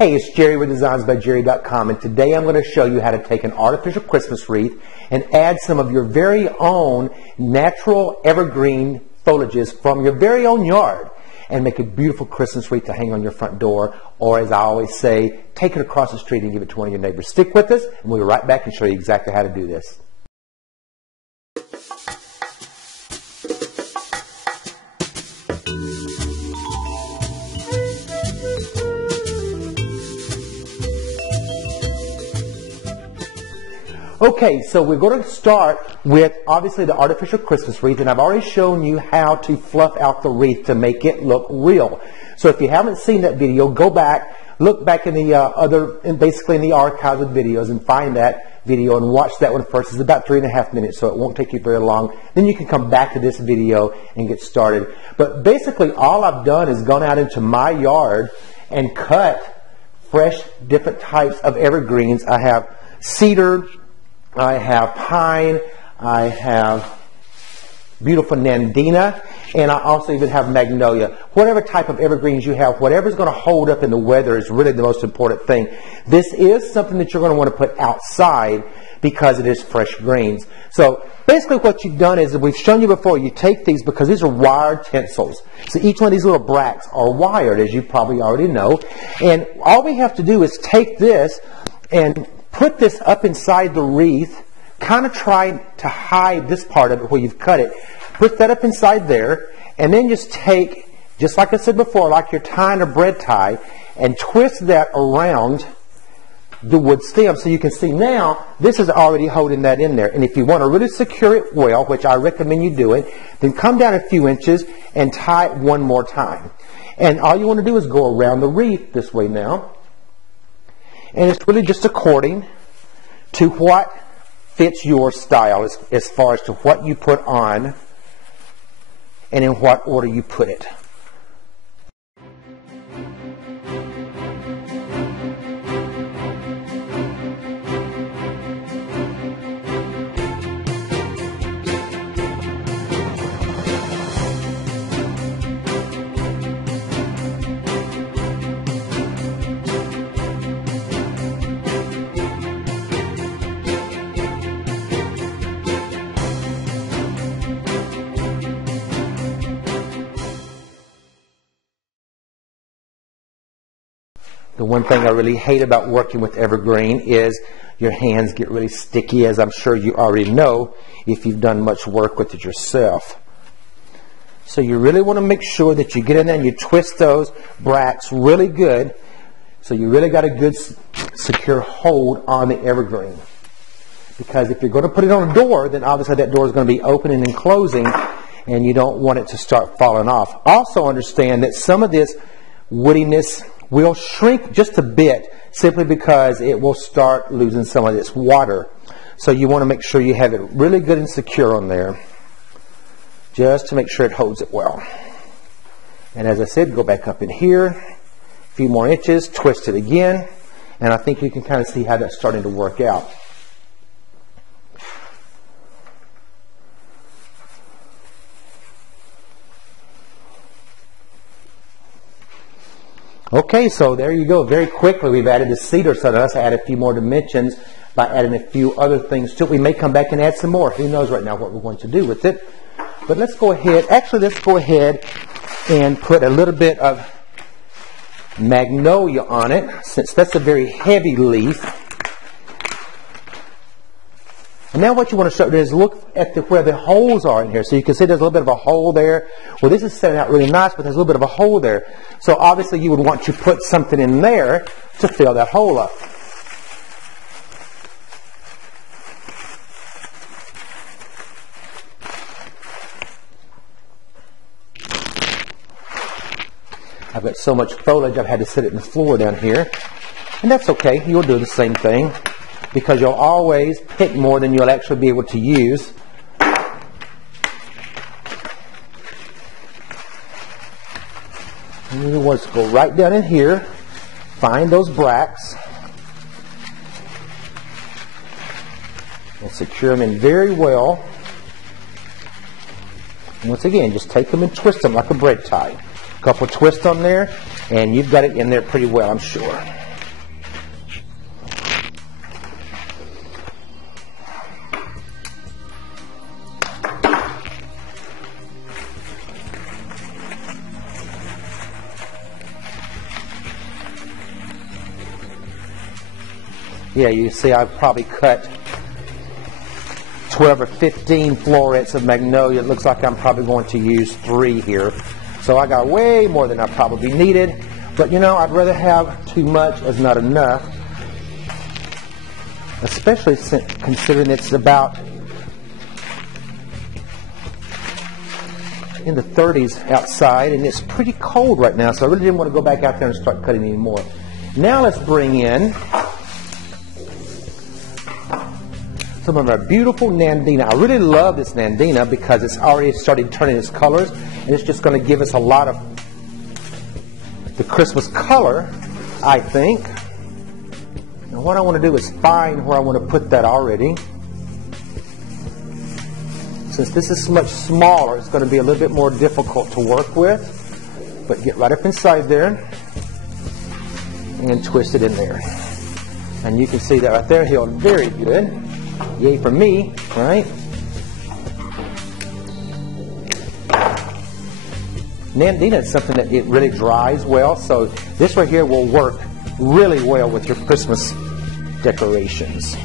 Hey, it's Jerry with designsbyjerry.com, and today I'm going to show you how to take an artificial Christmas wreath and add some of your very own natural evergreen foliages from your very own yard and make a beautiful Christmas wreath to hang on your front door, or as I always say, take it across the street and give it to one of your neighbors. Stick with us and we'll be right back and show you exactly how to do this. Okay, so we're going to start with obviously the artificial Christmas wreath, and I've already shown you how to fluff out the wreath to make it look real. So if you haven't seen that video, go back, look back in the basically in the archives of videos and find that video and watch that one first. It's about 3.5 minutes, so it won't take you very long. Then you can come back to this video and get started. But basically all I've done is gone out into my yard and cut fresh different types of evergreens. I have cedar, I have pine, I have beautiful nandina, and I also even have magnolia. Whatever type of evergreens you have, whatever's going to hold up in the weather is really the most important thing. This is something that you're going to want to put outside because it is fresh greens. So basically what you've done is, we've shown you before, you take these because these are wired tinsels. So each one of these little bracts are wired, as you probably already know. And all we have to do is take this and put this up inside the wreath, kind of try to hide this part of it where you've cut it. Put that up inside there, and then just take, just like I said before, like you're tying a bread tie, and twist that around the wood stem so you can see now this is already holding that in there. And if you want to really secure it well, which I recommend you do it, then come down a few inches and tie it one more time. And all you want to do is go around the wreath this way now. And it's really just according to what fits your style as far as to what you put on and in what order you put it. The one thing I really hate about working with evergreen is your hands get really sticky, as I'm sure you already know if you've done much work with it yourself. So you really want to make sure that you get in there and you twist those bracts really good, so you really got a good secure hold on the evergreen. Because if you're going to put it on a door, then obviously that door is going to be opening and closing, and you don't want it to start falling off. Also understand that some of this woodiness will shrink just a bit simply because it will start losing some of its water. So you want to make sure you have it really good and secure on there, just to make sure it holds it well. And as I said, go back up in here a few more inches, twist it again, and I think you can kind of see how that's starting to work out. Okay, so there you go. Very quickly, we've added the cedar, so let's add a few more dimensions by adding a few other things to it. We may come back and add some more. Who knows right now what we're going to do with it. But let's go ahead, let's go ahead and put a little bit of magnolia on it, since that's a very heavy leaf. And now what you want to show is look at where the holes are in here. So you can see there's a little bit of a hole there. Well, this is setting out really nice, but there's a little bit of a hole there. So obviously you would want to put something in there to fill that hole up. I've got so much foliage I've had to sit it in the floor down here. And that's okay. You'll do the same thing, because you'll always pick more than you'll actually be able to use. And you want to go right down in here, find those bracts, and secure them in very well. And once again, just take them and twist them like a bread tie. A couple twists on there, and you've got it in there pretty well, I'm sure. Yeah, you see I've probably cut 12 or 15 florets of magnolia. It looks like I'm probably going to use 3 here. So I got way more than I probably needed. But you know, I'd rather have too much as not enough. Especially considering it's about in the 30s outside and it's pretty cold right now, so I really didn't want to go back out there and start cutting any more. Now let's bring in some of our beautiful nandina. I really love this nandina because it's already started turning its colors, and it's just going to give us a lot of the Christmas color, I think. Now what I want to do is find where I want to put that already. Since this is much smaller, it's going to be a little bit more difficult to work with. But get right up inside there and twist it in there. And you can see that right there held very good. Yay for me, right? Nandina is something that it really dries well, so this right here will work really well with your Christmas decorations.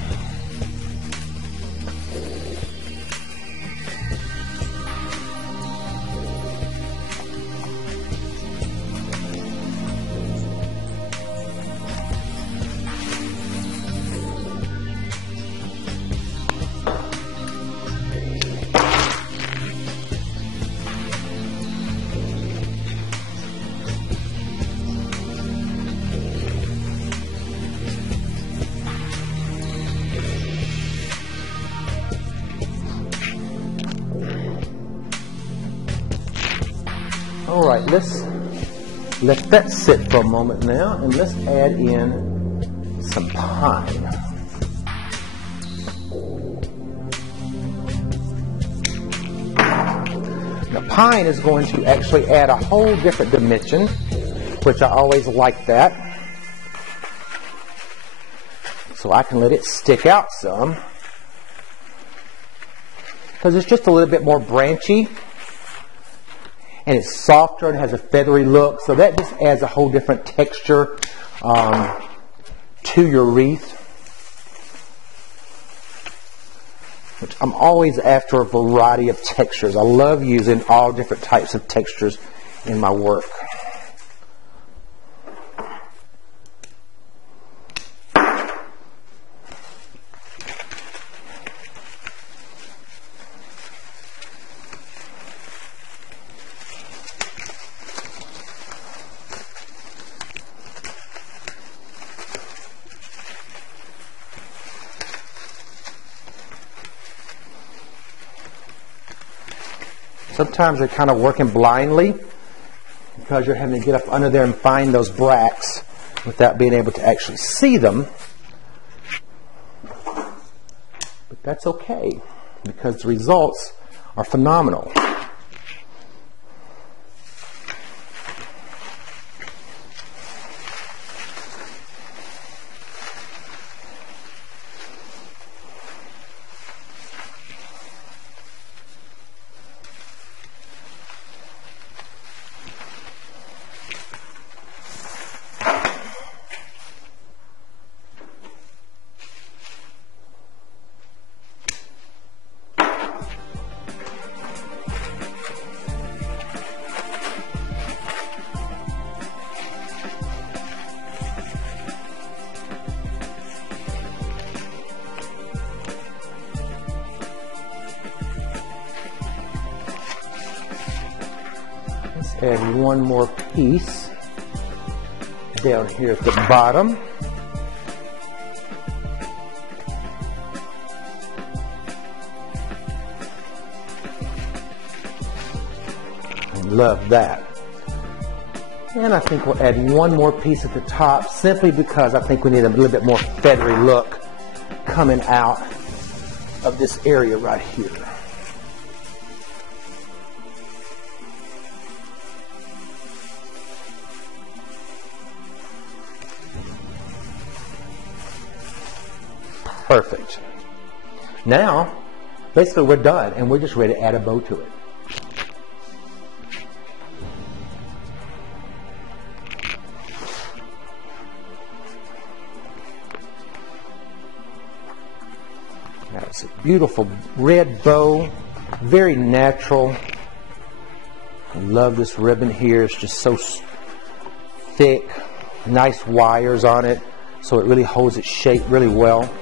All right, let's let that sit for a moment now, and let's add in some pine. Now, pine is going to actually add a whole different dimension, which I always like that. So I can let it stick out some, because it's just a little bit more branchy. And it's softer and has a feathery look, so that just adds a whole different texture to your wreath. Which I'm always after a variety of textures. I love using all different types of textures in my work. Sometimes you're kind of working blindly because you're having to get up under there and find those bracts without being able to actually see them. But that's okay because the results are phenomenal. Add one more piece down here at the bottom. I love that. And I think we'll add one more piece at the top simply because I think we need a little bit more feathery look coming out of this area right here. Perfect. Now, basically we're done and we're just ready to add a bow to it. It's a beautiful red bow, very natural. I love this ribbon here. It's just so thick, nice wires on it, so it really holds its shape really well.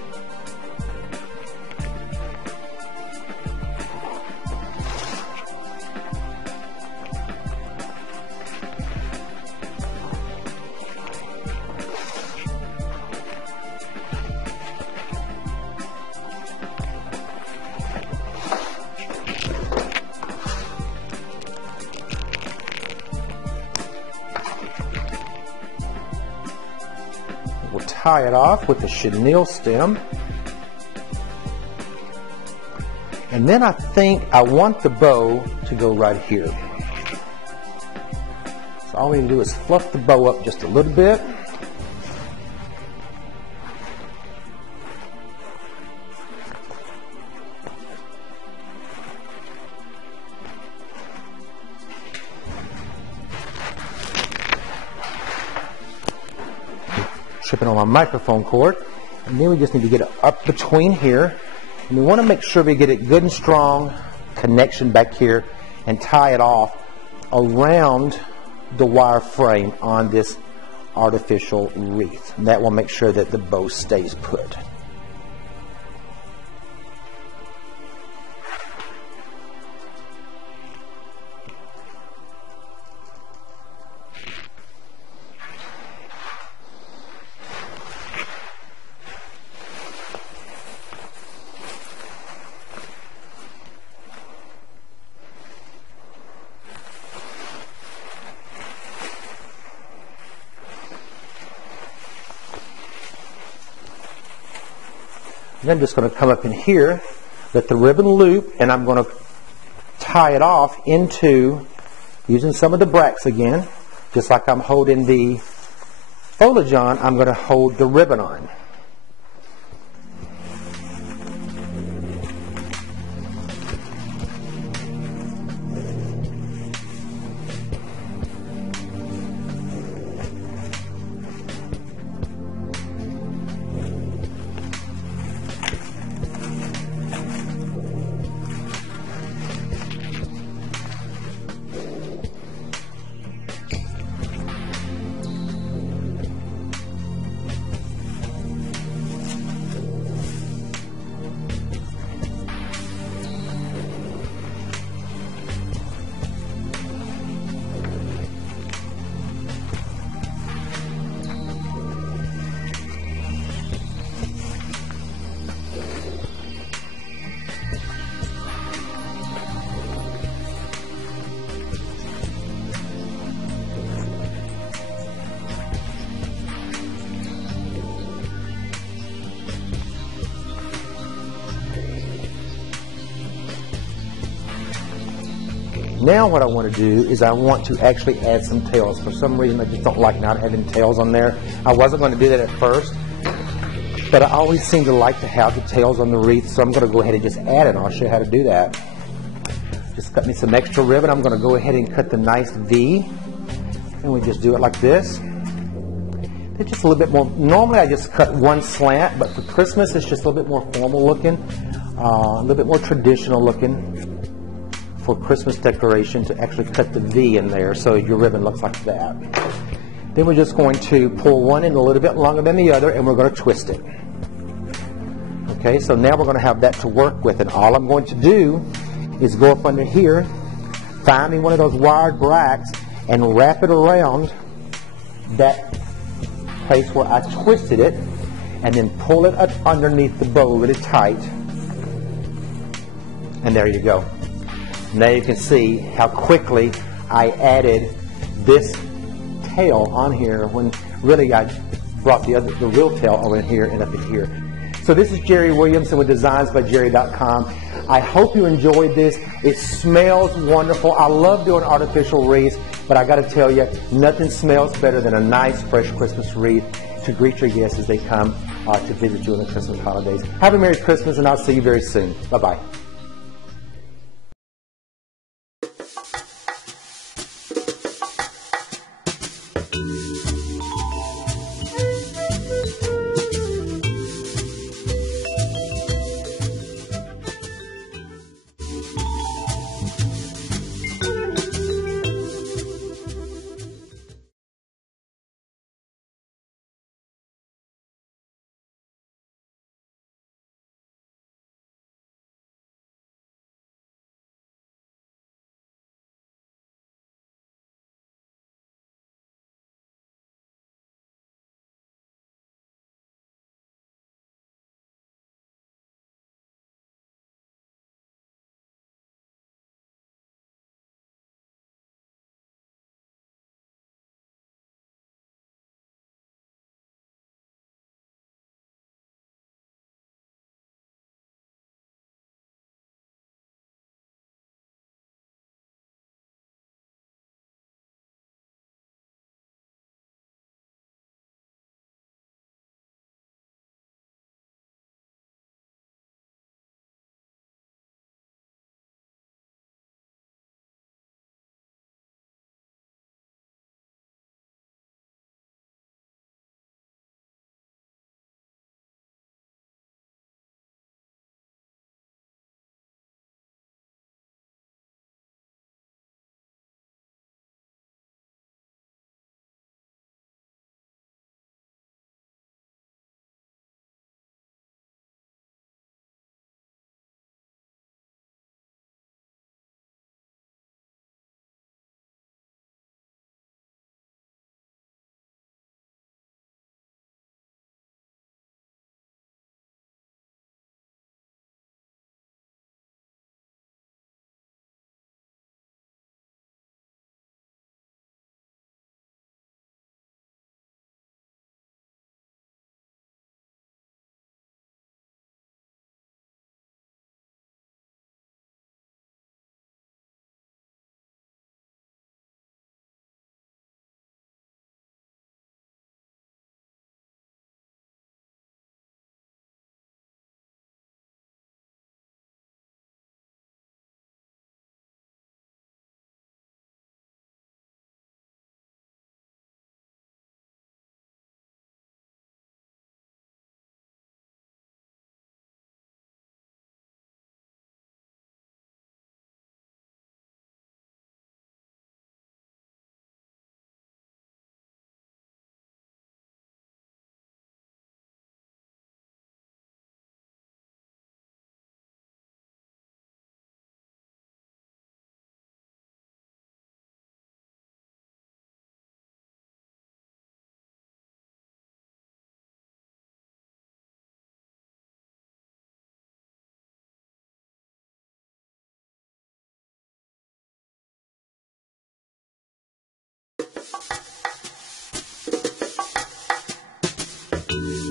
We'll tie it off with the chenille stem. And then I think I want the bow to go right here. So all we need to do is fluff the bow up just a little bit. Tripping on my microphone cord, and then we just need to get it up between here, and we want to make sure we get it good and strong connection back here and tie it off around the wire frame on this artificial wreath, and that will make sure that the bow stays put. And I'm just going to come up in here, let the ribbon loop, and I'm going to tie it off into, using some of the bracts again, just like I'm holding the foliage on, I'm going to hold the ribbon on. Now what I want to do is I want to actually add some tails. For some reason I just don't like not having tails on there. I wasn't going to do that at first, but I always seem to like to have the tails on the wreath, so I'm going to go ahead and just add it. I'll show you how to do that. Just cut me some extra ribbon. I'm going to go ahead and cut the nice V, and we just do it like this. It's just a little bit more, normally I just cut one slant, but for Christmas it's just a little bit more formal looking, a little bit more traditional looking. For Christmas decoration, to actually cut the V in there so your ribbon looks like that. Then we're just going to pull one in a little bit longer than the other, and we're going to twist it. Okay, so now we're going to have that to work with, and all I'm going to do is go up under here, find me one of those wired bracts, and wrap it around that place where I twisted it, and then pull it up underneath the bow really tight, and there you go. Now you can see how quickly I added this tail on here when really I brought the real tail over in here and up in here. So this is Jerry Williamson with designsbyjerry.com. I hope you enjoyed this. It smells wonderful. I love doing artificial wreaths, but I got to tell you, nothing smells better than a nice fresh Christmas wreath to greet your guests as they come to visit you in the Christmas holidays. Have a Merry Christmas, and I'll see you very soon. Bye-bye. you.